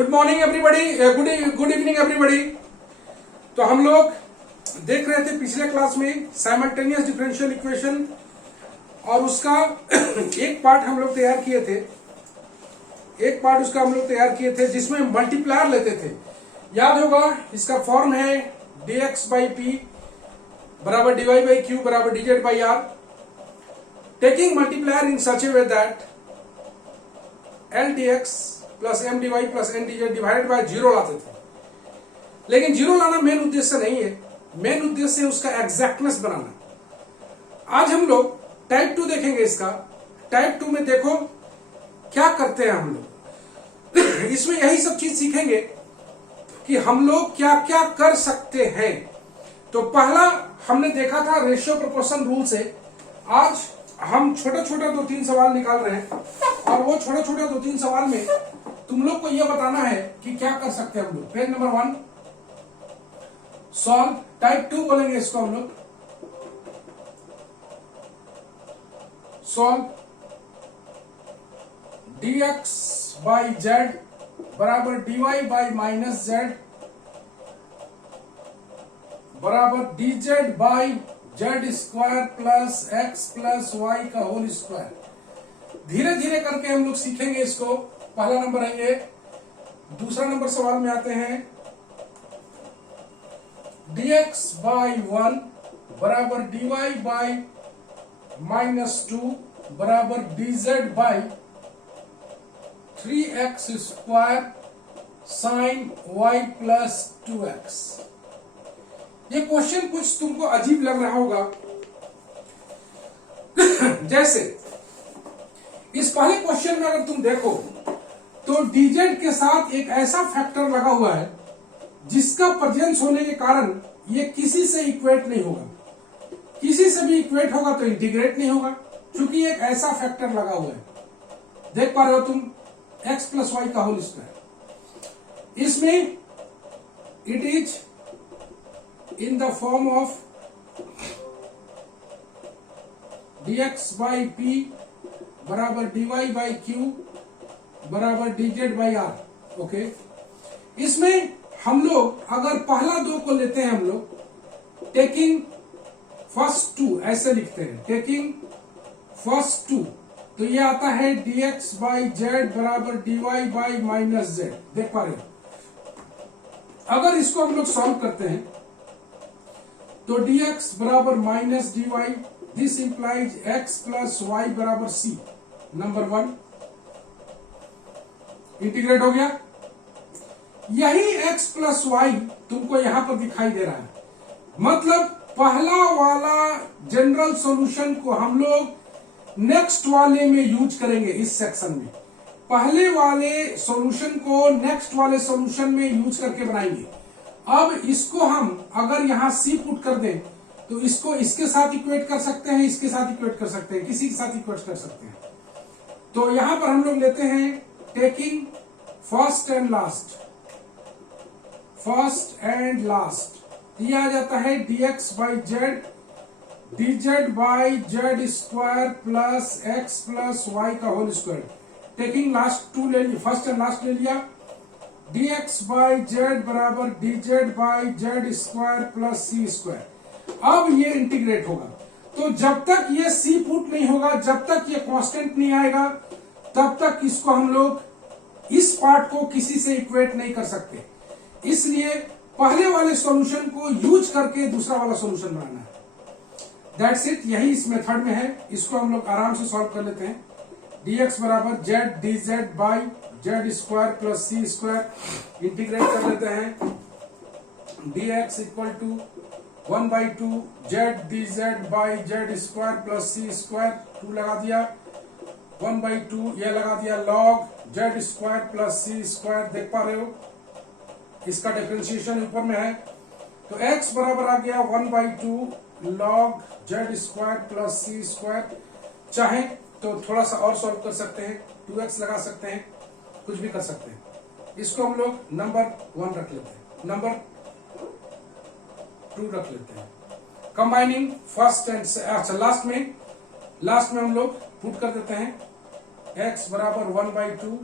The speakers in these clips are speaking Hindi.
Good morning everybody, good evening everybody. तो हम लोग देख रहे थे पिछले क्लास में साइमल्टेनियस डिफरेंशियल इक्वेशन और उसका एक पार्ट हम लोग तैयार किए थे, जिसमें मल्टीप्लायर लेते थे। याद होगा, इसका फॉर्म है dx बाई पी बराबर dy बाई क्यू बराबर dz by R, taking multiplier in such a way that L dx plus M dy plus N dz divided by zero लाते थे। लेकिन जीरो लाना मेन उद्देश्य नहीं है, मेन उद्देश्य है उसका एग्जैक्टनेस बनाना। आज हम लोग टाइप 2 देखेंगे। इसका टाइप 2 में देखो क्या करते हैं हम लोग। इसमें यही सब चीज सीखेंगे कि हम लोग क्या क्या कर सकते हैं। तो पहला हमने देखा था रेशियो प्रोपोर्शन रूल से। आज हम छोटा छोटा 2-3 सवाल निकाल रहे हैं और वो छोटा छोटा 2-3 सवाल में तुम लोग को यह बताना है कि क्या कर सकते हैं हम लोग। पेज नंबर 1 सॉल्व टाइप 2 बोलेंगे इसको हम लोग। सॉल्व dx बाई जेड बराबर dy बाई माइनस जेड बराबर dz by Z square plus X plus Y का होल स्क्वायर। धीरे धीरे करके हम लोग सीखेंगे इसको। पहला नंबर है ये। दूसरा नंबर सवाल में आते हैं। dx बाई 1 बराबर dy बाई माइनस 2 बराबर dz by 3x square sine y plus 2x। ये क्वेश्चन कुछ तुमको अजीब लग रहा होगा। जैसे इस पहले क्वेश्चन में अगर तुम देखो तो dz के साथ एक ऐसा फैक्टर लगा हुआ है जिसका प्रेजेंस होने के कारण ये किसी से इक्वेट नहीं होगा। किसी से भी इक्वेट होगा तो इंटीग्रेट नहीं होगा, क्योंकि एक ऐसा फैक्टर लगा हुआ है। देख पा रहे हो तुम, x प्लस वाई का होल स्क्वायर। इसमें it is in the form of dx by p बराबर dy by q बराबर dz by r। ओके, इसमें हम लोग अगर पहला 2 को लेते हैं, हम लोग टेकिंग फर्स्ट 2 ऐसे लिखते हैं, टेकिंग फर्स्ट 2, तो ये आता है dx by z बराबर dy by माइनस z। देख पा रहे हो। अगर इसको हम लोग सॉल्व करते हैं तो dx बराबर minus dy, this implies x plus Y बराबर c। नंबर 1 इंटीग्रेट हो गया। यही x प्लस वाई तुमको यहां पर दिखाई दे रहा है। मतलब पहला वाला जनरल सॉल्यूशन को हम लोग नेक्स्ट वाले में यूज करेंगे। इस सेक्शन में पहले वाले सॉल्यूशन को नेक्स्ट वाले सॉल्यूशन में यूज करके बनाएंगे। अब इसको हम अगर यहां c पुट कर दें तो इसको इसके साथ इक्वेट कर सकते हैं, इसके साथ इक्वेट कर सकते हैं, किसी के साथ इक्वेट कर सकते हैं। तो यहां पर हम लोग लेते हैं टेकिंग फर्स्ट एंड लास्ट। ये आ जाता है dx by Z dz by Z square plus X plus Y का होल स्क्वायर। टेकिंग लास्ट 2 ले लिया, फर्स्ट एंड लास्ट ले लिया। dx बाई जेड बराबर dz by Z square plus C square. अब ये इंटीग्रेट होगा। तो जब तक ये c पुट नहीं होगा, जब तक ये कांस्टेंट नहीं आएगा, तब तक इसको हम लोग इस पार्ट को किसी से इक्वेट नहीं कर सकते। इसलिए पहले वाले सॉल्यूशन को यूज करके दूसरा वाला सॉल्यूशन बनाना है। दैट्स इट, यही इस मेथड में है। इसको हम लोग आराम से सॉल्व कर लेते हैं। dx बराबर Z dz by Z square plus C square. Integrate कर लेते हैं। dx equal to 1/2 Z dz by Z square plus C square. 2 लगा दिया, 1/2 ये लगा दिया log Z square plus C square. देख पा रहे हो, इसका डिफरेंशिएशन ऊपर में है। तो x बराबर आ गया 1/2 log Z square plus C square. चाहे तो थोड़ा सा और सॉल्व कर सकते हैं, 2x लगा सकते हैं, कुछ भी कर सकते हैं। इसको हम लोग नंबर 1 रख लेते हैं, नंबर 2 रख लेते हैं। कंबाइनिंग फर्स्ट एंड अच्छा लास्ट में हम लोग पुट कर देते हैं। x बराबर 1/2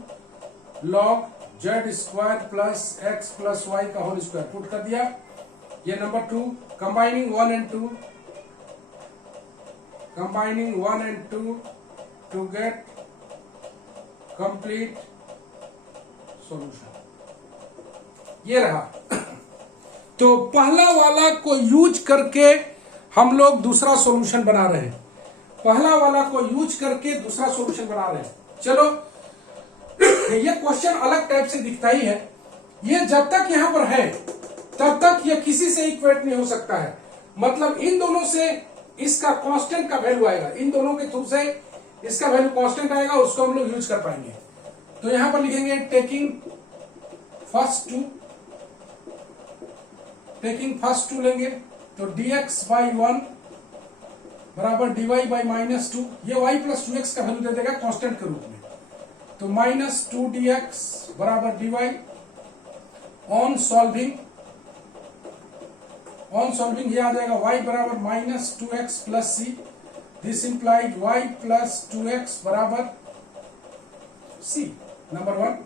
log Z square plus X plus Y का होल स्क्वायर पुट कर दिया। ये नंबर 2, combining 1 and 2 to get complete solution. ये रहा। तो पहला वाला को यूज करके हम लोग दूसरा सॉल्यूशन बना रहे हैं। पहला वाला को यूज करके दूसरा सॉल्यूशन बना रहे हैं। चलो, ये क्वेश्चन अलग टाइप से दिखता ही है। ये जब तक यहां पर है तब तक ये किसी से इक्वेट नहीं हो सकता है। मतलब इन दोनों से इसका कांस्टेंट का वैल्यू आएगा, इन दोनों के थ्रू से इसका वैल्यू कांस्टेंट आएगा, उसको हम लोग यूज कर पाएंगे। तो यहां पर लिखेंगे टेकिंग फर्स्ट टू लेंगे तो dx बाई 1 बराबर dy बाई -2। ये y प्लस 2x का वैल्यू दे देगा कांस्टेंट के रूप में। तो -2dx बराबर dy ऑन सॉल्विंग ये आ जाएगा y बराबर -2x plus c। This implies y plus 2x बराबर c, नंबर 1।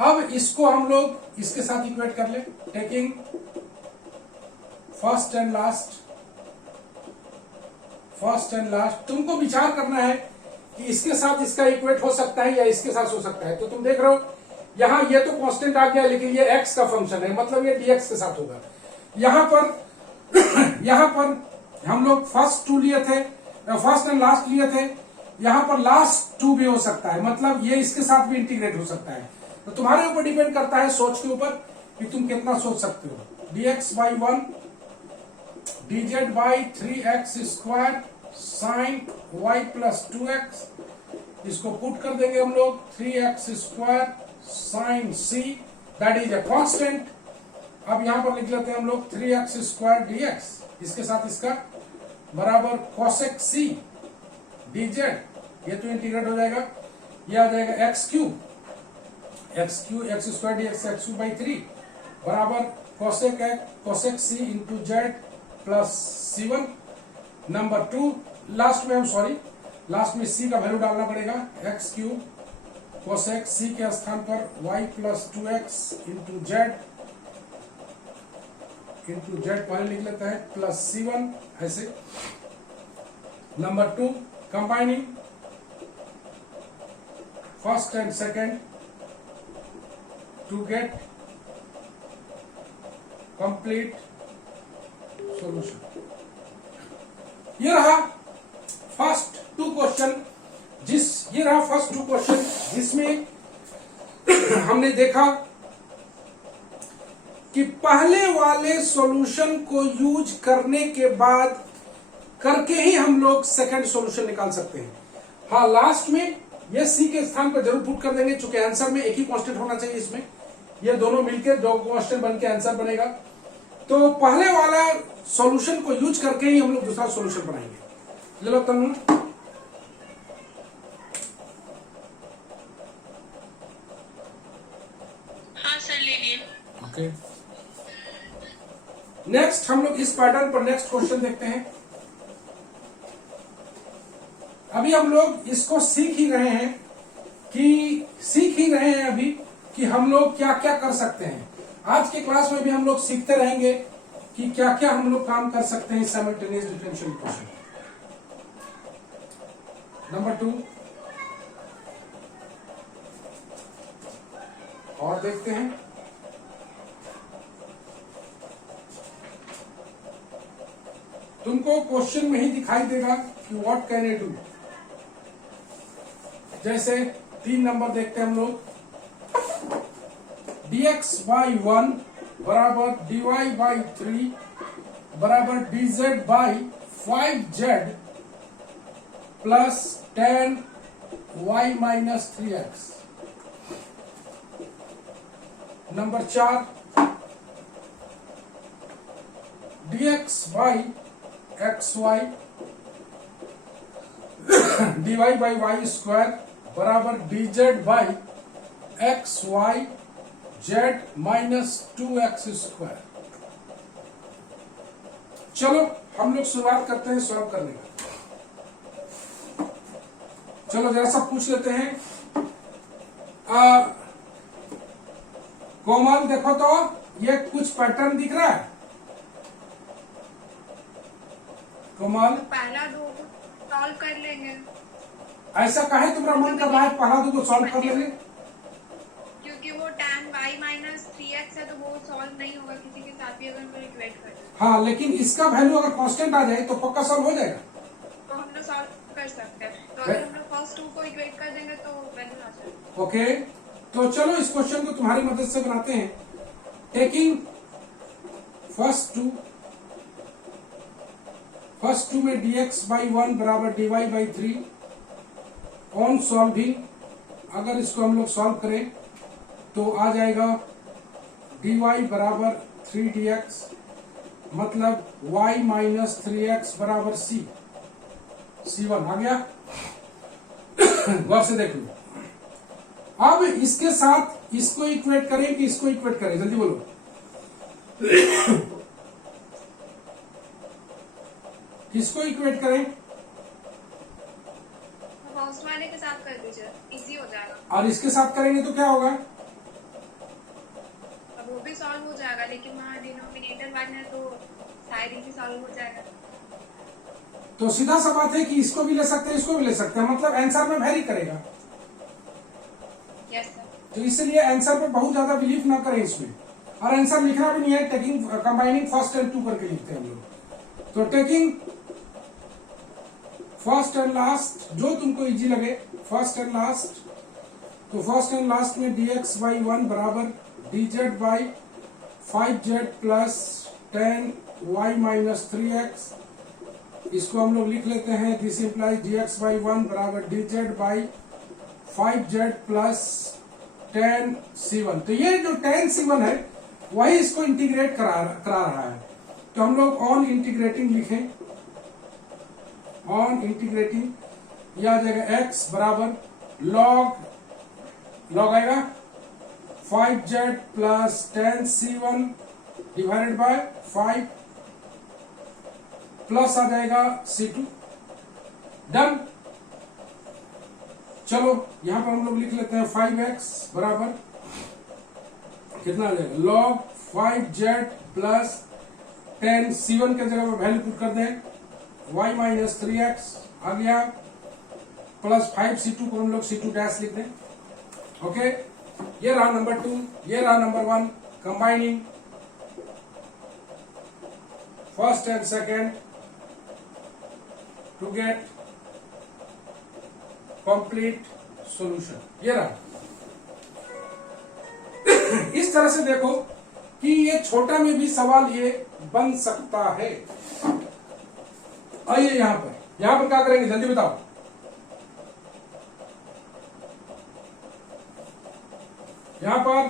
अब इसको हम लोग इसके साथ इक्वेट कर ले, टेकिंग फर्स्ट एंड लास्ट। तुमको विचार करना है कि इसके साथ इसका इक्वेट हो सकता है या इसके साथ हो सकता है। तो तुम देख रहे हो यहां ये तो कांस्टेंट आ गया, लेकिन ये x का फंक्शन है, मतलब ये dx के साथ होगा। यहां पर हम लोग फर्स्ट एंड लास्ट लिए थे, यहां पर लास्ट 2 भी हो सकता है, मतलब ये इसके साथ भी इंटीग्रेट हो सकता है। तो तुम्हारे ऊपर डिपेंड करता है सोच के ऊपर कि तुम कितना सोच सकते हो। dx by 1 dz by 3x square sine y plus 2x, इसको पुट कर देंगे हम लोग 3x square sine c, that is a constant. अब यहां पर लिख लेते हैं हम लोग 3x स्क्वायर dx, इसके साथ इसका बराबर cosec c dz, ये तो इंटीग्रेट हो जाएगा, ये आ जाएगा x square dx x³ by 3 बराबर cosec c into Z plus c1। Number 2, last में c का वैल्यू डालना पड़ेगा, x³ cosec c के स्थान पर y plus 2x into Z पहले लिख लेता है प्लस c1, ऐसे। नंबर 2, combining first and second to get complete solution. ये रहा फर्स्ट टू क्वेश्चन जिसमें हमने देखा कि पहले वाले सॉल्यूशन को यूज करने के बाद करके ही हम लोग सेकंड सॉल्यूशन निकाल सकते हैं। हाँ, लास्ट में ये सी के स्थान पर जरूर पुट कर देंगे, चूंकि आंसर में एक ही कांस्टेंट होना चाहिए। इसमें ये दोनों मिलकर दो कांस्टेंट बन के आंसर बनेगा। तो पहले वाला सॉल्यूशन को यूज करके ही हम लोग दूसरा सॉल्यूशन बनाएंगे। ले लो तुम। हाँ सर, ले लिए। ओके, नेक्स्ट हम लोग इस पैटर्न पर नेक्स्ट क्वेश्चन देखते हैं। अभी हम लोग इसको सीख ही रहे हैं अभी कि हम लोग क्या क्या कर सकते हैं। आज के क्लास में भी हम लोग सीखते रहेंगे कि क्या क्या हम लोग काम कर सकते हैं साइमल्टेनियस डिफरेंशियल इक्वेशन। नंबर 2 और देखते हैं। तुमको क्वेश्चन में ही दिखाई देगा कि व्हाट कैन आई डू। जैसे 3 नंबर देखते हैं हम लोग, dx बाई 1 बराबर dy बाई 3 बराबर dz by 5z plus 10y minus 3x। Number 4, dx by xy dy by y square बराबर dz by xy z minus 2x square. चलो हम लोग शुरुआत करते हैं सॉल्व करने का। चलो जरा सा पूछ लेते हैं। कोमल देखो तो ये कुछ पैटर्न दिख रहा है कोमल? पहला दो को सॉल्व कर लेंगे ऐसा काहे तुम्हारा मन कर रहा है पहला दो को सॉल्व कर लेंगे? क्योंकि वो tan y माइनस 3x है तो वो सॉल्व नहीं होगा किसी के साथ भी अगर हम इक्वेट करें हाँ, लेकिन इसका वैल्यू अगर कांस्टेंट आ जाए तो पक्का सॉल्व हो जाएगा। तो हम लोग सॉल्व कर सकते हैं। तो अगर हम लोग फर्स्ट टू को इक्वेट कर देंगे तो वैल्यू आ जाएगा। ओके, तो चलो इस क्वेश्चन को तुम्हारी मदद से बनाते हैं। टेकिंग फर्स्ट टू में dx बाई 1 बराबर dy बाई 3 ऑन सॉल्विंग, अगर इसको हम लोग सॉल्व करें तो आ जाएगा dy बराबर 3dx, मतलब y माइनस 3x बराबर c1 आ गया। गौर से देख लो। अब इसके साथ इसको इक्वेट करें कि इसको इक्वेट करें, जल्दी बोलो। किसको इक्वेट करें? फर्स्ट वाले के साथ कर दीजिए, इजी हो जाएगा। और इसके साथ करेंगे तो क्या होगा? अब वो भी सॉल्व हो जाएगा, लेकिन वहाँ डिनोमिनेटर वन है तो शायद इजी सॉल्व हो जाएगा। तो सीधा सा बात है कि इसको भी ले सकते हैं, इसको भी ले सकते हैं, मतलब आंसर में वेरी करेगा। Yes sir. तो इसलिए आंसर पे बहुत ज्यादा बिलीव ना करें इसमें, और आंसर लिखना भी नहीं है, taking combining first and two करके लिखते हैं हम लोग। तो टेकिंग फर्स्ट एंड लास्ट, जो तुमको इजी लगे, फर्स्ट एंड लास्ट। तो फर्स्ट एंड लास्ट में dx बाई 1 बराबर dz by 5z plus 10y minus 3x, इसको हम लोग लिख लेते हैं। दिस इंप्लाइज dx बाई 1 बराबर dz by 5z plus 10c1। तो ये जो 10c1 है वही इसको इंटीग्रेट करा रहा है। तो हम लोग ऑन इंटीग्रेटिंग लिखें, ऑन इंटीग्रेटिंग यह आ जाएगा x बराबर लॉग आएगा 5z plus 10c1 divided by 5 plus आ जाएगा c2। डन। चलो यहां पर हम लोग लिख लेते हैं 5x बराबर कितना आ जाएगा log 5z प्लस 10c1 के जगह पर वैल्यू पुट कर दें, y माइनस 3x आ गया, प्लस 5c2 को हम लोग c2 डैश लिख दें। ओके, ये रहा नंबर 2, ये रहा number 1, combining first and second to get complete solution. ये रहा। इस तरह से देखो कि ये छोटा में भी सवाल ये बन सकता है। आइए यहां पर क्या करेंगे, जल्दी बताओ। यहां पर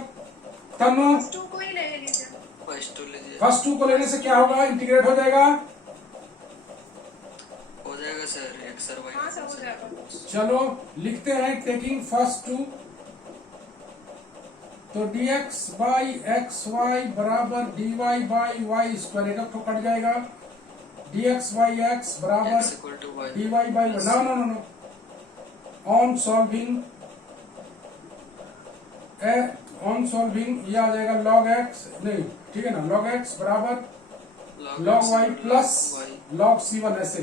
तनु फर्स्ट टू को ही ले लीजिए। फर्स्ट टू को लेने से क्या होगा, इंटीग्रेट हो जाएगा सर x और y। हाँ सर हो जाएगा। चलो लिखते हैं टेकिंग फर्स्ट टू, तो dx बाई एक्स वाई बराबर dy बाई वाई स्क्वायर, एक तो कट जाएगा, dx बाई एक्स बराबर dy by know on solving ये आ जाएगा log x, नहीं ठीक है ना, log x बराबर log y plus log c1 ऐसे।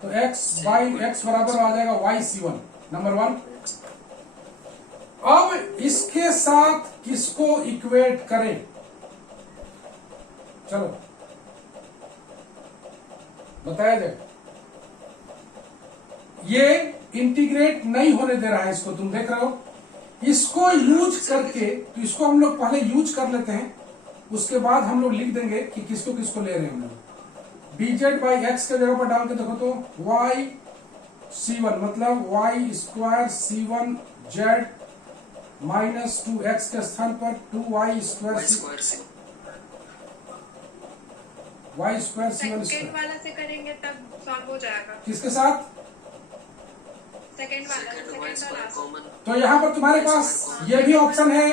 तो x बाई x बराबर आ जाएगा y c1 नंबर 1। अब इसके साथ किसको इक्वेट करें, चलो बताया जाए। ये इंटीग्रेट नहीं होने दे रहा है इसको, तुम देख रहे हो। इसको यूज करके, तो इसको हम लोग पहले यूज कर लेते हैं, उसके बाद हम लोग लिख देंगे कि किसको किसको ले रहे हैं हम लोग। dz बाई एक्स के जगह पर डाल के देखो तो y c1 मतलब y square c1 z minus 2x के स्थान पर 2y square square c1 second वाला से करेंगे तब सॉल्व हो जाएगा। किसके साथ? सेकंड वाला कॉमन। तो यहाँ पर तुम्हारे पास ये भी ऑप्शन है,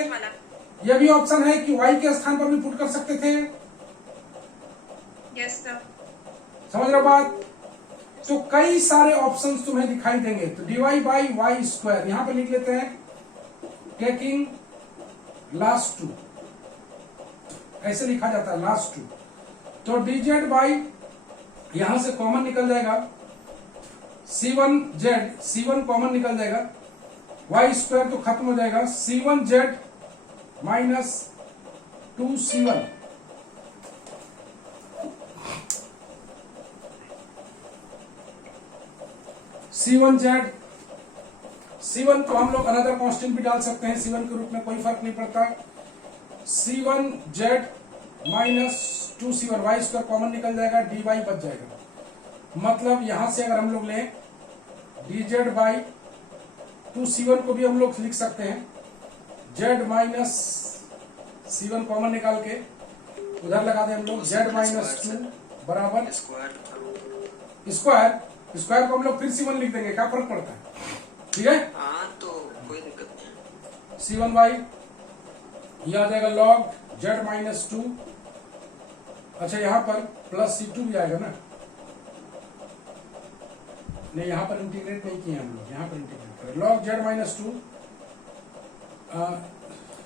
ये भी ऑप्शन है कि y के स्थान पर भी पुट कर सकते थे। Yes sir. समझ रहे हो बात? तो कई सारे ऑप्शंस तुम्हें दिखाई देंगे। तो dy बाई वाई स्क्वायर यहां पर लिख लेते हैं, टेकिंग लास्ट टू ऐसे लिखा जाता है लास्ट टू। तो dz बाई यहां से कॉमन निकल जाएगा c1 कॉमन निकल जाएगा, वाई स्क्वायर तो खत्म हो जाएगा, c1z माइनस 2c1 c1 को हम लोग अनदर कांस्टेंट भी डाल सकते हैं, c1 के रूप में कोई फर्क नहीं पड़ता। c1z minus 2c1 Y square common निकल जाएगा, dy बच जाएगा। मतलब यहां से अगर हम लोग लें dz बाई 2c1 को भी हम लोग लिख सकते हैं, z माइनस c1 कॉमन निकाल के उधर लगा दें हम लोग, z माइनस 2 बराबर स्क्वायर को हम लोग फिर c1 लिख देंगे, क्या फर्क पड़ता है? ठीक है, हाँ तो कोई दिक्कत नहीं। c1 बाई ये आ जाएगा log z माइनस 2, अच्छा यहाँ पर प्लस c2 भी आएगा ना, नहीं यहाँ पर इंटीग्रेट नहीं किए हम लोग, यहाँ पर इंटीग्रेट करें, log z minus 2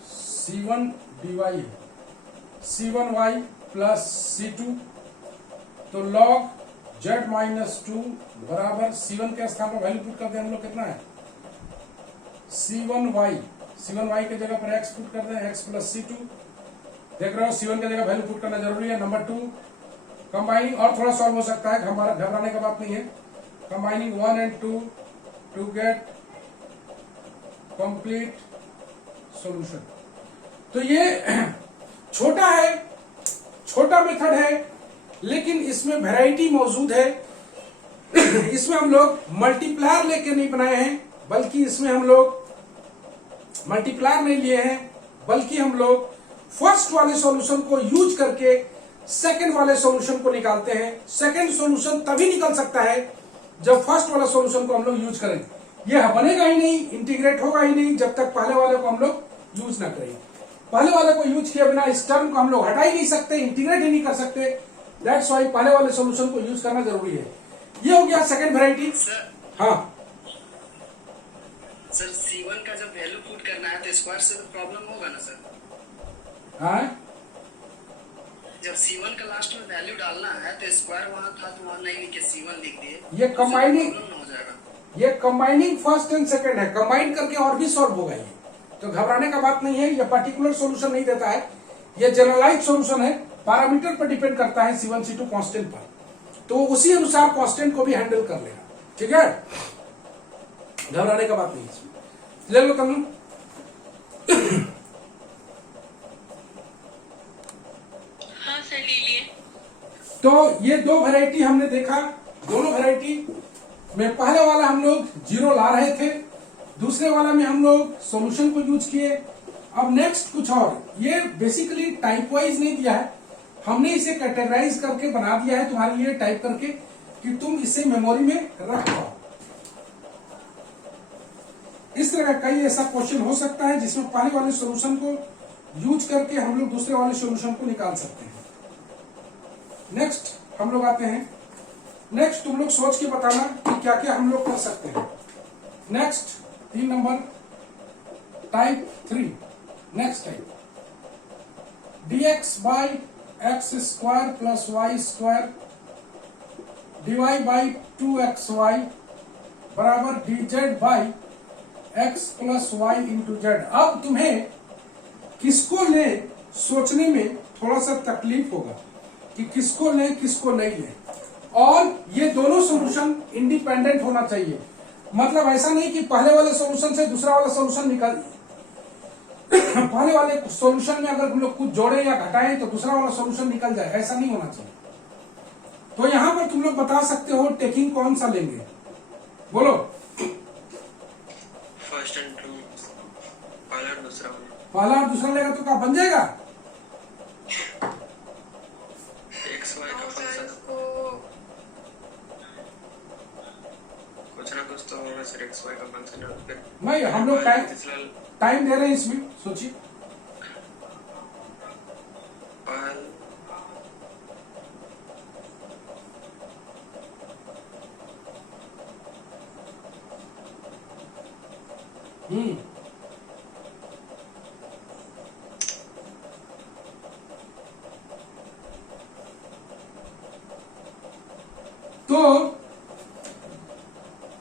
c1 dy है, c1y प्लस c2, तो log z माइनस 2 बराबर c1 के स्थान पर वैल्यू पुट कर दें हम लोग, कितना है c1y के जगह पर x पुट कर दें, x प्लस c2, देख रहे हो c1 की जगह वैल्यू पुट करना जरूरी है। नंबर 2 कंबाइनिंग और थोड़ा सॉल्व हो सकता है, हमारा घबराने का बात नहीं है, combining 1 and 2 to get complete solution. तो ये छोटा है, छोटा मेथड है, लेकिन इसमें वैरायटी मौजूद है। इसमें हम लोग मल्टीप्लायर लेके नहीं बनाए हैं, बल्कि इसमें हम लोग मल्टीप्लायर नहीं लिए हैं, बल्कि हम लोग फर्स्ट वाले सॉल्यूशन को यूज करके सेकंड वाले सॉल्यूशन को निकालते हैं। सेकंड सॉल्यूशन तभी निकल सकता है जब फर्स्ट वाला सॉल्यूशन को हम लोग यूज करेंगे। यह बनेगा ही नहीं, इंटीग्रेट होगा ही नहीं जब तक पहले वाले को हम लोग यूज ना करें। पहले वाले को यूज किए बिना इस टर्म को हम लोग हटा ही नहीं सकते, इंटीग्रेट ही नहीं कर सकते। दैट्स वाई पहले वाले सॉल्यूशन को यूज करना जरूरी है। ये हो गया सेकंड वैरायटी। हाँ सर C1 का जब वैल्यू पुट करना है तो स्क्वायर से प्रॉब्लम होगा ना सर? हाँ, जब C1 का लास्ट में वैल्यू डालना है तो स्क्वायर वहां था तो वहां नहीं लिखे C1 लिख दिए, ये कंबाइनिंग, प्रॉब्लम हो जाएगा। ये कंबाइनिंग फर्स्ट एंड सेकंड है, कंबाइन करके और भी सॉल्व होगा ये, तो घबराने का बात नहीं है। ये पर्टिकुलर सॉल्यूशन नहीं देता है, ये जनरलाइज सॉल्यूशन है, पैरामीटर पर डिपेंड करता है C1 C2 कांस्टेंट पर, तो उसी अनुसार कांस्टेंट को भी हैंडल कर लेगा। ठीक है, घबराने का बात नहीं है इसमें। ले लो तुम, हाँ सर ले लिए। तो ये दो वैरायटी हमने देखा। दोनों वैरायटी में पहले वाला हम लोग जीरो ला रहे थे, दूसरे वाला में हम लोग सॉल्यूशन को यूज किए। अब नेक्स्ट कुछ और, ये बेसिकली टाइप वाइज नहीं दिया है, हमने इसे कैटेगराइज करके बना दिया है तुम्हारे लिए टाइप करके कि तुम इसे मेमोरी में रख पाओ। इस तरह का कई ऐसा क्वेश्चन हो सकता है जिसमें पहले वाले सॉल्यूशन को यूज करके हम लोग दूसरे वाले सॉल्यूशन को निकाल सकते हैं। नेक्स्ट हम लोग आते हैं, नेक्स्ट तुम लोग सोच के बताना कि क्या क्या हम लोग कर सकते हैं। Next 3 number type 3, next type dx by x square plus Y square dy by 2xy बराबर dz by x plus Y into Z. अब तुम्हें किसको ले सोचने में थोड़ा सा तकलीफ होगा कि किसको ले किसको नहीं ले, और ये दोनों सॉल्यूशन इंडिपेंडेंट होना चाहिए। मतलब ऐसा नहीं कि पहले वाले सॉल्यूशन से दूसरा वाला सॉल्यूशन निकाल पहले वाले सॉल्यूशन में अगर हम लोग कुछ जोड़े या घटाएं तो दूसरा वाला सॉल्यूशन निकल जाए, ऐसा नहीं होना चाहिए। तो यहां पर तुम लोग बता सकते हो टेकिंग कौन सा लेंगे, बोलो। फर्स्ट एंड टू, पहला और दूसरा वाला। पहला और दूसरा लेगा तो क्या बन जाएगा? XY का फंक्शन कुछ ना कुछ तो होगा सर, XY का फंक्शन है फिर। नहीं, हम लोग टाइम दे रहे हैं इसमें, सोचिए।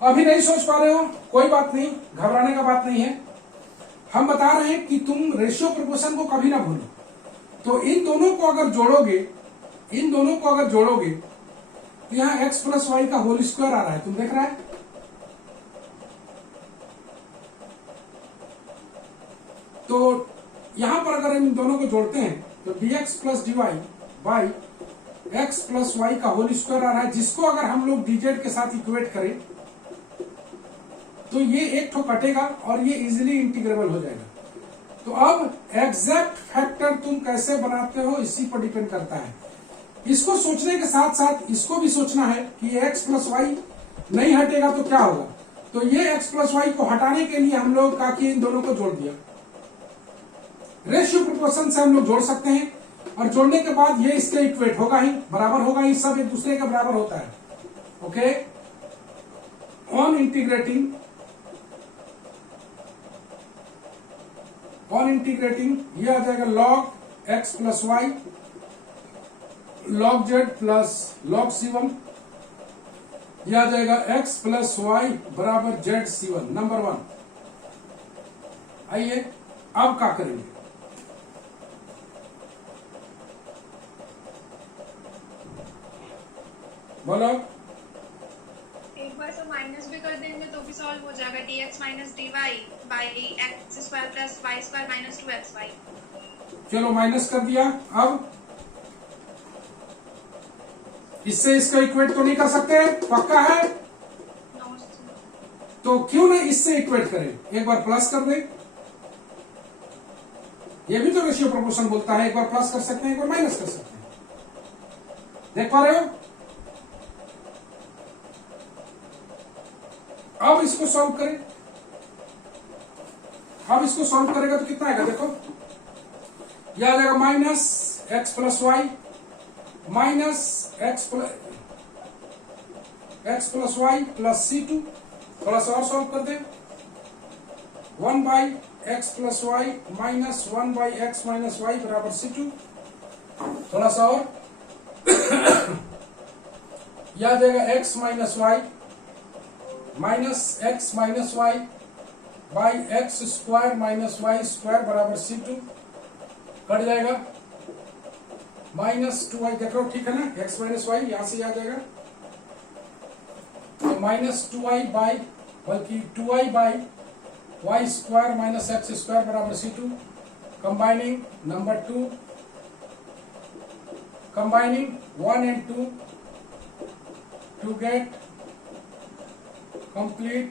अभी नहीं सोच पा रहे हो, कोई बात नहीं, घबराने का बात नहीं है। हम बता रहे हैं कि तुम रेशियो प्रोपोर्शन को कभी ना भूलो। तो इन दोनों को अगर जोड़ोगे, तो यहाँ x प्लस वाई का होल स्क्वायर आ रहा है, तुम देख रहा है। तो यहां पर अगर इन दोनों को जोड़ते हैं तो dx plus dy by x plus Y का होल स्क्वायर आ रहा है, जिसको अगर हम लोग dz के साथ इक्वेट करें तो ये एक ठो कटेगा और ये इजीली इंटीग्रेबल हो जाएगा। तो अब एग्जैक्ट फैक्टर तुम कैसे बनाते हो इसी पर डिपेंड करता है। इसको सोचने के साथ साथ इसको भी सोचना है कि x प्लस वाई नहीं हटेगा तो क्या होगा। तो ये x प्लस वाई को हटाने के लिए हम लोग का कि इन दोनों को जोड़ दिया। रेशियो प्रोपोर्शन से हम लोग जोड़ सकते हैं और जोड़ने के बाद ये इसके इक्वेट होगा ही, बराबर होगा ही, सब एक दूसरे के बराबर होता है। ओके, ऑन इंटीग्रेटिंग ये आ जाएगा log x plus Y log z plus log c1, ये आ जाएगा x प्लस वाई बराबर z c1 नंबर 1। आइए अब क्या करेंगे, बोलो। एक बार से माइनस भी कर देंगे तो भी सॉल्व हो जाएगा। dx minus dy by x square plus Y square minus 2xy। चलो माइनस कर दिया। अब इससे इसका इक्वेट तो नहीं कर सकते, पक्का है? तो क्यों ना इससे इक्वेट करें, एक बार प्लस कर दें। ये भी तो रेशियो प्रोपोर्शन बोलता है, एक बार प्लस कर सकते हैं, एक बार माइनस कर सकते हैं। देख पा रहे हो? अब इसको सॉल्व करें। अब इसको सॉल्व करेगा तो कितना आएगा, देखो यह आ जाएगा minus X plus Y minus X plus Y plus c2। थोड़ा सा और सॉल्व कर दे। 1 by X plus Y minus 1 by X minus Y बराबर c2। थोड़ा सा और यह आ जाएगा x minus Y minus X minus Y by x square minus Y square बराबर c2। कट जाएगा माइनस 2y, देख रहे हो ठीक है ना, x माइनस वाई यहां से आ जाएगा तो माइनस 2y बाई बल्कि 2y by Y square minus X square बराबर c2। Combining number 2, combining 1 and 2 to get complete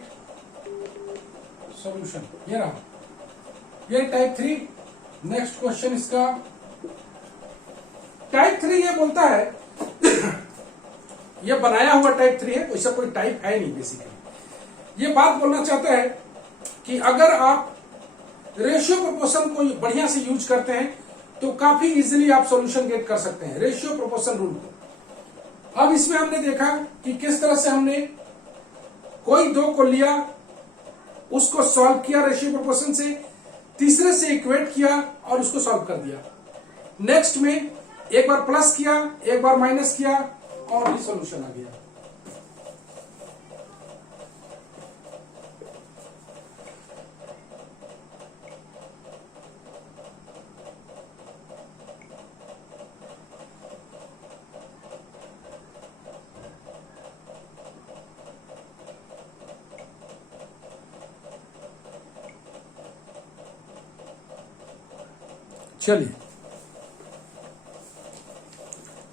solution। ये रहा, ये टाइप 3। नेक्स्ट क्वेश्चन इसका टाइप 3 ये बोलता है ये बनाया हुआ टाइप 3 है, वैसा कोई टाइप है नहीं। बेसिकली ये बात बोलना चाहता है कि अगर आप रेशियो प्रोपोर्शन को बढ़िया से यूज करते हैं तो काफी इजीली आप सॉल्यूशन गेट कर सकते हैं रेशियो प्रोपोर्शन रूल को। अब इसमें हमने देखा कि किस तरह से हमने कोई दो को लिया, उसको सॉल्व किया रेशियो प्रोपोर्शन से, तीसरे से इक्वेट किया और उसको सॉल्व कर दिया। नेक्स्ट में एक बार प्लस किया, एक बार माइनस किया और भी सॉल्यूशन आ गया। चलिए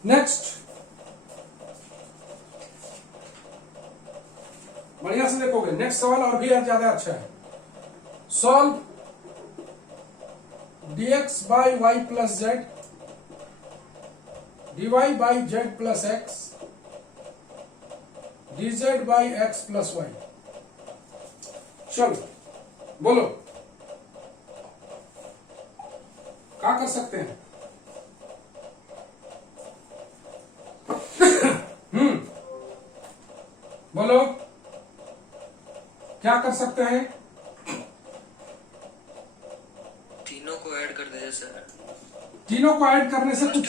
नेक्स्ट, बढ़िया से देखोगे नेक्स्ट सवाल और भी ज्यादा अच्छा है। Solve dx by Y plus Z dy by Z plus X dz by X plus Y. चलो बोलो क्या कर सकते हैं? बोलो क्या कर सकते हैं? तीनों को ऐड कर दे सर। तीनों को ऐड करने से कुछ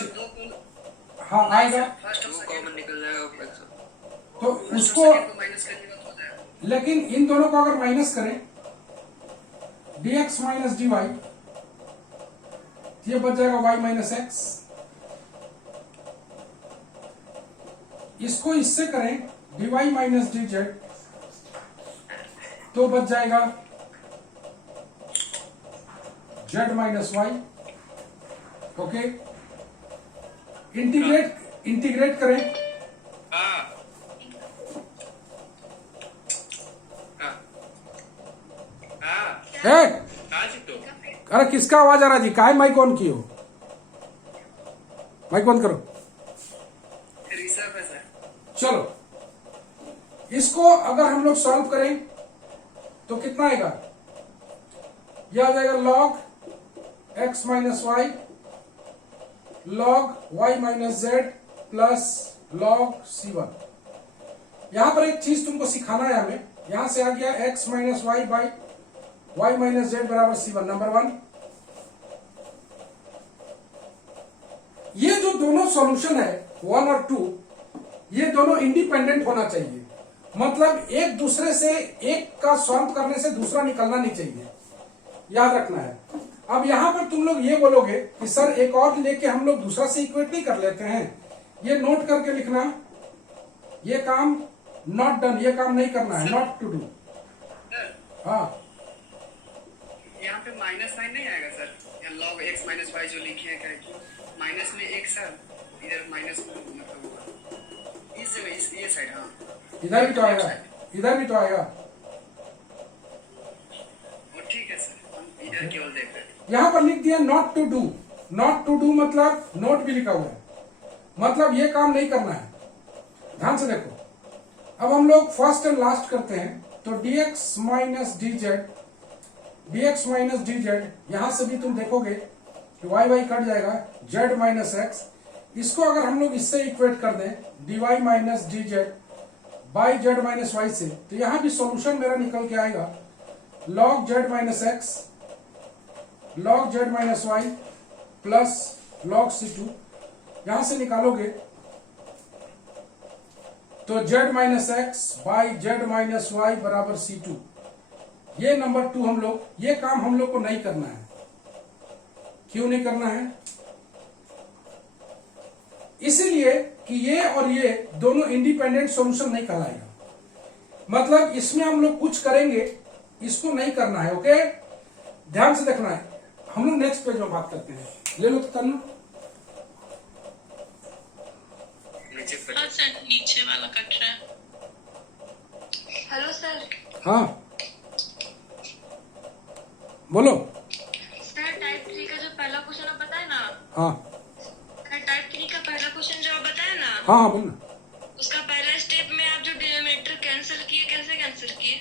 हाँ आएगा, टू कॉमन निकल जाएगा। तो उसको माइनस करिएगा तो हो जाएगा। लेकिन इन दोनों को अगर माइनस करें dx माइनस dy, ये बच जाएगा y माइनस एक्स। इसको इससे करें dy माइनस dz, तो बच जाएगा z minus Y. Okay, integrate करें अरे किसका आवाज आ रहा जी? काहे माइक ऑन की हो? माइक बंद करो। रिसर्व है सर। चलो, इसको अगर हम लोग सॉल्व करें तो कितना आएगा? यह आ जाएगा log x minus Y log y minus Z plus log c1। यहां पर एक चीज तुमको सिखाना है हमें। यहां से आ गया x minus Y by y minus Z बराबर c1। नंबर 1, ये जो दोनों सॉल्यूशन है 1 और 2, ये दोनों इंडिपेंडेंट होना चाहिए। मतलब एक दूसरे से, एक का सॉल्व करने से दूसरा निकलना नहीं चाहिए, याद रखना है। अब यहां पर तुम लोग ये बोलोगे कि सर एक और लेके हम लोग दूसरा से इक्वेट नहीं कर लेते हैं? ये नोट करके लिखना, ये काम नॉट डन, ये काम नहीं करना है, नॉट टू डू। हाँ, यहाँ पे माइनस साइन नहीं आएगा सर? या log x माइनस वाई जो लिखे हैं, क्या है कि माइनस में एक सर, इधर माइनस मतलब इस जगह, इस ये साइड। हाँ, इधर भी तो आएगा, इधर भी तो आएगा। वो ठीक है सर, हम इधर केवल देख रहे थे। यहां पर लिख दिया not to do. Not to do मतलब नोट भी लिखा हुआ है, मतलब ये काम नहीं करना है। ध्यान से देखो, अब हम लोग फर्स्ट एंड लास्ट करते हैं। तो dx माइनस dz, यहां से भी तुम देखोगे कि y कट जाएगा, z माइनस एक्स। इसको अगर हम लोग इससे इक्वेट कर दें dy माइनस dz बाई z माइनस वाई से, तो यहां भी सॉल्यूशन मेरा निकल के आएगा log z minus X log z minus Y plus log c2। यहां से निकालोगे तो z minus X by z minus Y बराबर c2। ये नंबर 2 हम लोग, ये काम हम लोग को नहीं करना है। क्यों नहीं करना है? इसीलिए कि ये और ये दोनों इंडिपेंडेंट सॉल्यूशन नहीं कहलाएगा। मतलब इसमें हम लोग कुछ करेंगे, इसको नहीं करना है। ओके, ध्यान से देखना है। हम लोग नेक्स्ट पेज में बात करते हैं। ले लो तो तन्नू। हाँ सर, नीचे वाला कट रहा है। Hello sir. हाँ बोलो। सर टाइप 3 का जो पहला क्वेश्चन आप बताए ना, हाँ टाइप 3 का पहला क्वेश्चन जो आप बताए ना, हाँ हाँ बोलना। उसका पहला स्टेप में आप जो डिनोमिनेटर कैंसिल किए, कैसे कैंसिल किए?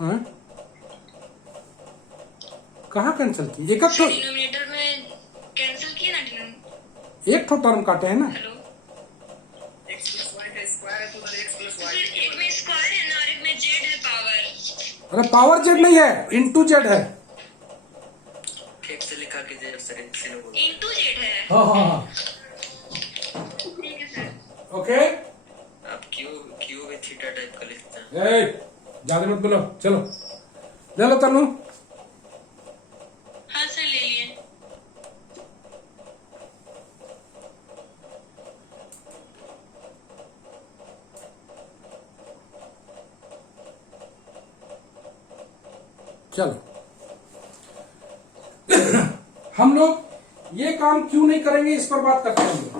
हाँ? कहाँ कैंसिल की? एक तो डिनोमिनेटर में कैंसिल किए ना, एक तो टर्म काटे हैं ना। हेलो x प्लस वाई का स्क्वायर है तो उधर x प्लस सर, वाई एक में स्क्वायर है ना और एक में जेड है पावर। अरे पावर जेड नहीं है, इंटू जेड है। ठीक से लिखा कीजिए सर, इसी ने बोला। इनटू जेड है। हाँ हाँ हाँ, ठीक है सर। ओके। आप क्यू में थीटा टाइप का लिखते हैं। ज्यादा मत बोलो, चलो ले लो तन्नू। हाँ सर, ले लिए। चलो हम लोग ये काम क्यों नहीं करेंगे, इस पर बात करते हैं हम लोग।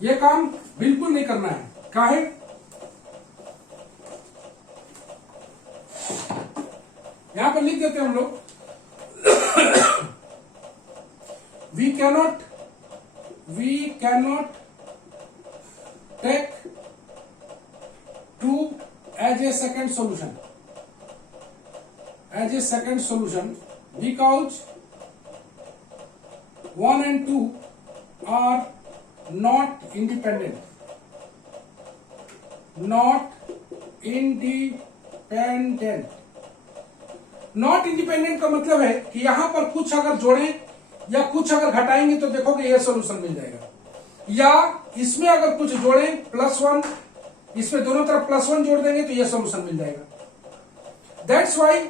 ये काम बिल्कुल नहीं करना है। काहे? यहां पर लिख देते हैं हम लोग we cannot take 2 as a second solution because 1 and 2 are not independent not independent का मतलब है कि यहां पर कुछ अगर जोड़ें या कुछ अगर घटाएंगे तो देखोगे ये सॉल्यूशन मिल जाएगा, या इसमें अगर कुछ जोड़ें +1 इसमें दोनों तरफ +1 जोड़ देंगे तो ये सॉल्यूशन मिल जाएगा। दैट्स वाई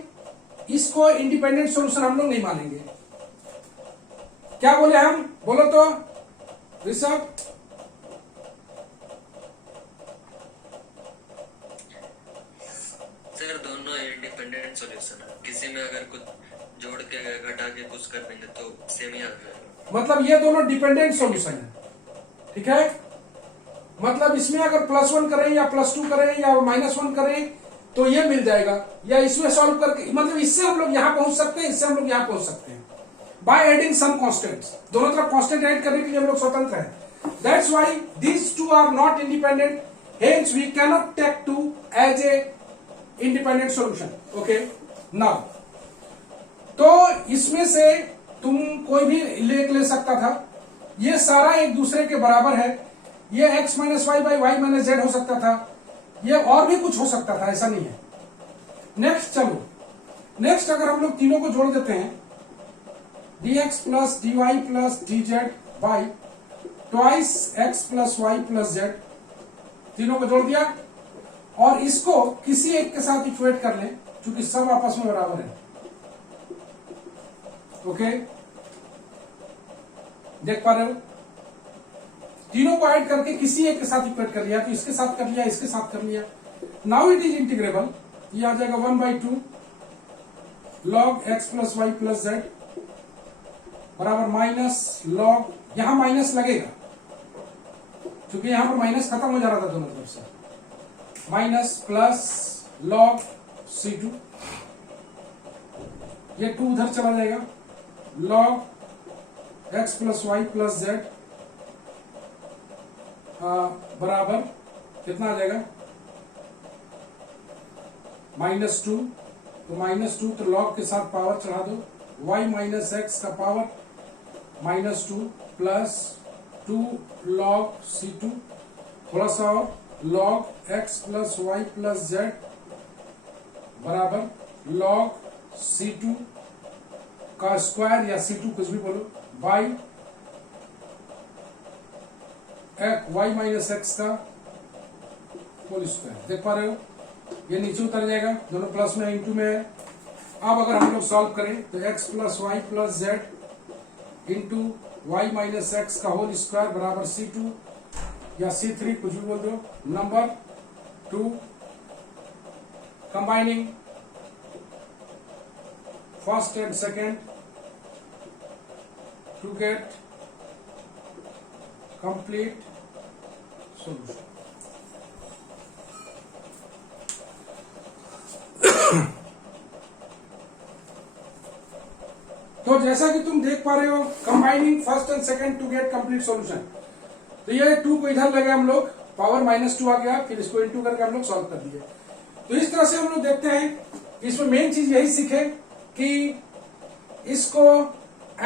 इसको इंडिपेंडेंट सॉल्यूशन हम लोग नहीं मानेंगे। क्या बोले हम, बोलो तो ऋषभ? सर दोनों इंडिपेंडेंट सॉल्यूशन है, किसी में अगर कुछ जोड़ के घटा के कुछ कर देंगे तो सेम ही आ जाएगा। मतलब ये दोनों डिपेंडेंट सॉल्यूशन है, ठीक है। मतलब इसमें अगर +1 करें या +2 करें या -1 करें तो ये मिल जाएगा, या इसमें सॉल्व करके, मतलब इससे हम लोग यहां पहुंच सकते हैं, इससे हम लोग यहां पहुंच सकते हैं बाय एडिंग सम कांस्टेंट्स। दोनों तरफ कांस्टेंट ऐड करने के लिए हम लोग स्वतंत्र हैं। That's why these two are not independent, hence we cannot take two as a independent solution. Okay, now तो इसमें से तुम कोई भी ले सकता था, ये सारा एक दूसरे के बराबर है, ये x - y by y - z हो सकता था, ये और भी कुछ हो सकता था, ऐसा नहीं है। नेक्स्ट चलो, नेक्स्ट अगर हम लोग तीनों को जोड़ देते हैं, dx plus dy plus dz by twice x plus y plus z, तीनों को जोड़ दिया और इसको किसी एक के साथ इक्वेट कर लें क्योंकि सब आपस में बराबर है। ओके, देख पा रहे हो, तीनों को ऐड करके किसी एक के साथ इक्वेट कर लिया, तो इसके साथ कर लिया, इसके साथ कर लिया। नाउ इट इज इंटीग्रेबल, ये आ जाएगा 1/2 log x plus y plus z बराबर माइनस लॉग, यहां माइनस लगेगा क्योंकि यहां पर माइनस खत्म हो जा रहा था दोनों तरफ से, माइनस प्लस लॉग c2, ये 2 उधर चला जाएगा, log x plus y plus z बराबर कितना आ जाएगा, -2, तो -2 तो लॉग के साथ पावर चढ़ा दो, y - x का पावर -2 प्लस 2 log c2, थोड़ा सा और, log x plus y plus z बराबर log c2 का स्क्वायर या c2 कुछ भी बोलो, y - x का होल स्क्वायर। देख पा रहे हो, ये नीचे उतर जाएगा, दोनों प्लस में इंटू में है। अब अगर हम लोग सॉल्व करें तो x plus y plus z into y - x का होल स्क्वायर बराबर c2 या c3 कुछ भी बोल दो, number 2, combining first and second to get complete solution. तो जैसा कि तुम देख पा रहे हो, combining first and second to get complete solution, तो ये 2 को इधर लगे हम लोग, पावर -2 आ गया, फिर इसको इनटू करके हम लोग सॉल्व कर दिए। तो इस तरह से हम लोग देखते हैं, इसमें मेन चीज यही सीखे कि इसको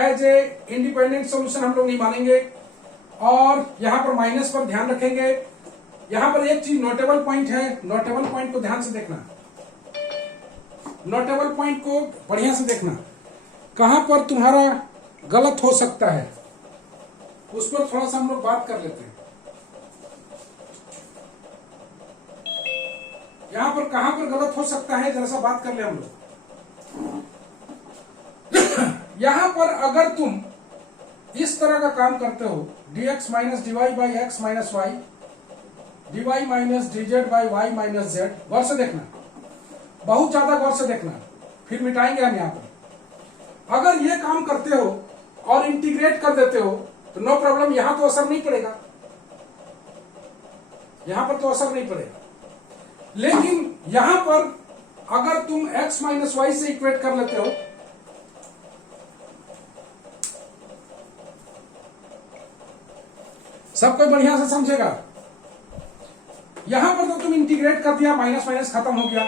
एज ए इंडिपेंडेंट सॉल्यूशन हम लोग नहीं मानेंगे, और यहां पर माइनस पर ध्यान रखेंगे। यहां पर एक चीज नोटेबल पॉइंट है, नोटेबल पॉइंट को ध्यान से देखना, नोटेबल पॉइंट को बढ़िया से देखना, कहां पर तुम्हारा गलत हो सकता है उस पर थोड़ा सा हम लोग बात कर लेते हैं। यहां पर कहां पर गलत हो सकता है जरा सा बात कर ले हम लोग। यहां पर अगर तुम इस तरह का काम करते हो, dx - dy by x - y, dy - dz by y - z, गौर से देखना, बहुत ज्यादा गौर से देखना, फिर मिटाएंगे हम यहां पर। अगर ये काम करते हो और इंटीग्रेट कर देते हो तो नो प्रॉब्लम, यहां तो असर नहीं पड़ेगा, यहां पर तो असर नहीं पड़ेगा। लेकिन यहां पर अगर तुम x - y से इक्वेट कर लेते हो, सब कोई बढ़िया से समझेगा, यहां पर तो तुम इंटीग्रेट कर दिया, माइनस माइनस खत्म हो गया।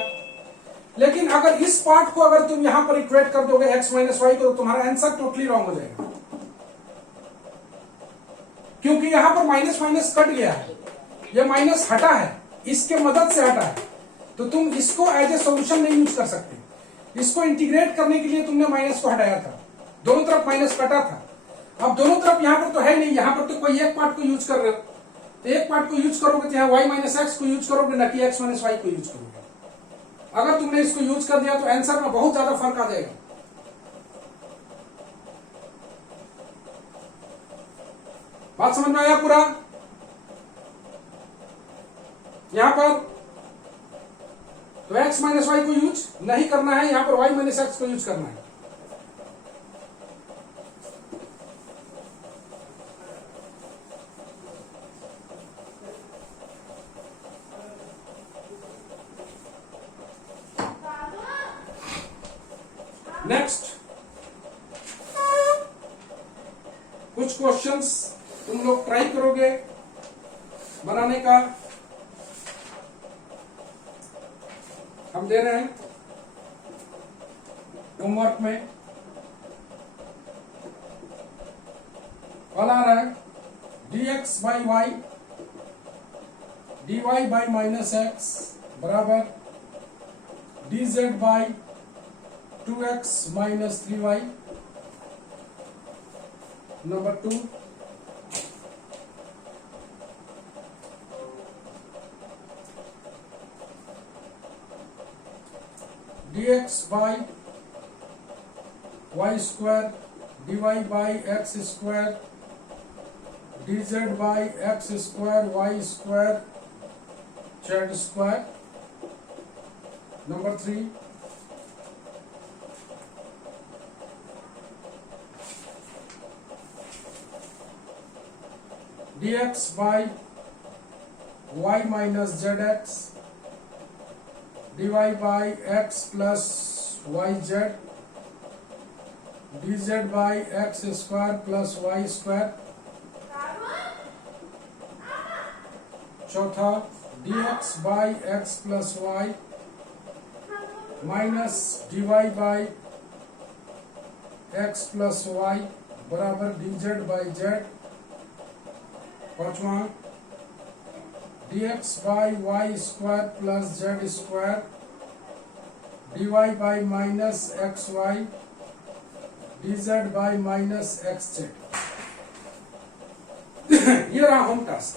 लेकिन अगर इस पार्ट को अगर तुम यहां पर इक्वेट कर दोगे x - y को, तो तुम्हारा आंसर टोटली रॉन्ग हो जाएगा, क्योंकि यहां पर माइनस माइनस कट गया है, ये माइनस हटा है, इसके मदद से हटा है, तो तुम इसको एज ए सॉल्यूशन नहीं यूज कर सकते। इसको इंटीग्रेट करने के लिए तुमने माइनस को हटाया था, दोनों तरफ माइनस कटा था, अब दोनों तरफ यहां पर तो है नहीं, यहां पर तो कोई एक पार्ट को यूज कर रहे हो, एक पार्ट को यूज करोगे तो यहाँ y माइनस एक्स को यूज करोगे, ना कि x माइनस वाई को यूज करोगे। अगर तुमने इसको यूज कर दिया तो आंसर में बहुत ज्यादा फर्क आ जाएगा। बात समझ में आया पूरा? यहां पर तो x माइनस वाई को यूज नहीं करना है, यहां पर y माइनस एक्स को यूज करना है। नेक्स्ट कुछ क्वेश्चंस तुम लोग ट्राई करोगे बनाने का, हम दे रहे हैं होमवर्क में। कौन आ रहा है? dx by y dy by minus x बराबर dz by 2x minus 3y। Number 2, dx by Y square dy by x square dz by x square y square z square. Number 3, dx by y minus zx dy by x plus yz dz by x square plus y square। चौथा, dx by x plus y minus dy by x plus y बराबर dz by z। पांचवा, dx by Y square plus z square dy by minus x y dz by minus x z. ये रहा होम टास्क,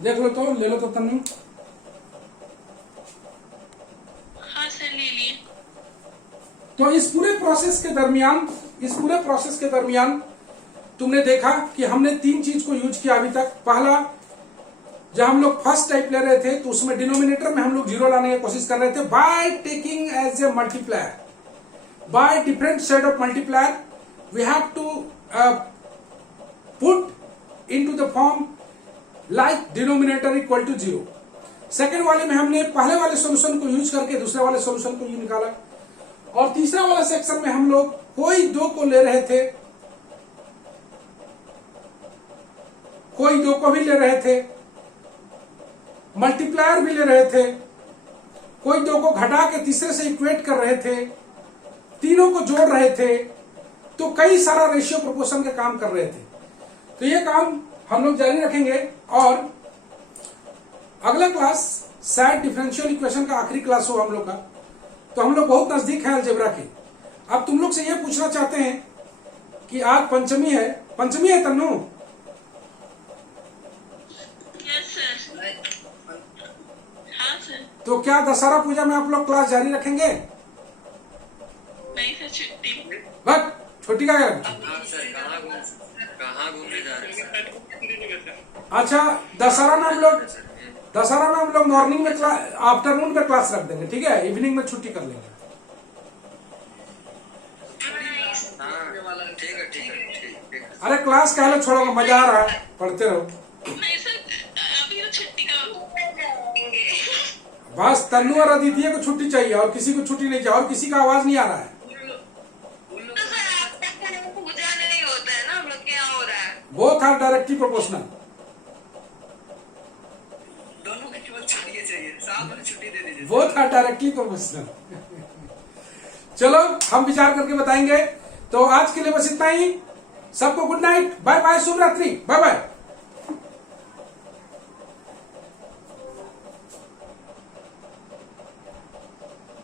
देख लो तो, ले लो तो तन्नू। हाँ सर ले लिए। तो इस पूरे प्रोसेस के दरमियान तुमने देखा कि हमने 3 चीज को यूज किया अभी तक। पहला, जब हम लोग फर्स्ट टाइप ले रहे थे तो उसमें डिनोमिनेटर में हम लोग 0 लाने की कोशिश कर रहे थे by taking as a multiplier, by different set of multiplier we have to put into the form like denominator equal to 0। Second वाले में हमने पहले वाले सॉल्यूशन को यूज करके दूसरे वाले सॉल्यूशन को निकाला। और तीसरा वाला सेक्शन में हम लोग कोई 2 को ले रहे थे, कोई 2 को भी ले रहे थे, मल्टीप्लायर भी ले रहे थे, कोई 2 को घटा के तीसरे से इक्वेट कर रहे थे, तीनों को जोड़ रहे थे, तो कई सारा रेशियो प्रोपोर्शन के काम कर रहे थे। तो ये काम हम लोग जारी रखेंगे। और अगला क्लास शायद डिफरेंशियल इक्वेशन का आखिरी क्लास हो हम लोग का, तो हम लोग बहुत नजदीक है अलजेब्रा के। अब तुम लोग से ये पूछना चाहते हैं कि आज पंचमी है तन्नू? हाँ सर। तो क्या दशहरा पूजा में आप लोग क्लास जारी रखेंगे? नहीं सर, छुट्टी। बट छुट्टी का हाँ सर, कहाँ घूमने जा रहे हैं सर? अच्छा, दशहरा में हम लोग मॉर्निंग में क्लास, आफ्टरनून में क्लास रख देंगे, ठीक है? इवनिंग में छुट्टी कर लेंगे। हाँ ठीक है। अरे क्लास कहले छोड़ोगे, मजा आ रहा है, पढ़ते रहो। नहीं सर, अभी तो छुट्टी का बस तन्नू और अदिति को छुट्टी चाहिए और किसी को छुट्टी नहीं चाहिए, और किसी का आवाज नहीं आ रहा है। पूजा नहीं होता है ना हम लोग, क्या हो रहा है? Both are directly proportional. दोनों की केवल छुट्टी चाहिए, साथ में छुट्टी दे दीजिए। Both are directly proportional. चलो हम विचार करके बताएंगे। तो आज के लिए बस इतना ही। सबको गुड नाइट, बाय बाय, शुभ रात्रि, बाय बाय।